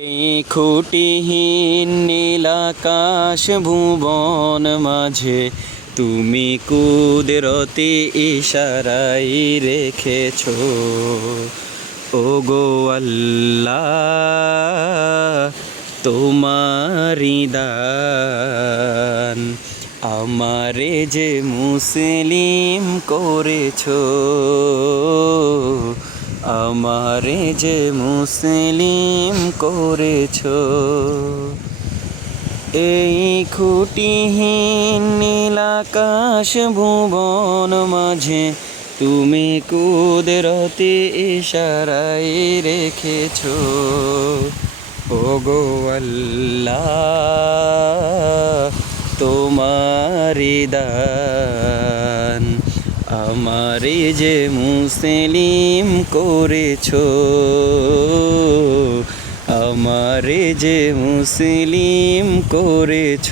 এই খুঁটিহীন নীলাকাশ ভুবন মাঝে তুমি কুদরতি ইশারাই রেখেছ। ও গো আল্লাহ দান আমারে যে মুসলিম করেছ। আমারে যে মুসলিম করেছ, এই খুঁটিহীন নীলাকাশ ভুবন মাঝে তুমি কুদরতি ইশারাই রেখেছ। ও গো আল্লাহ, তোমারি দান আমারে যে মুসলিম করেছ আমারে যে মুসলিম করেছ।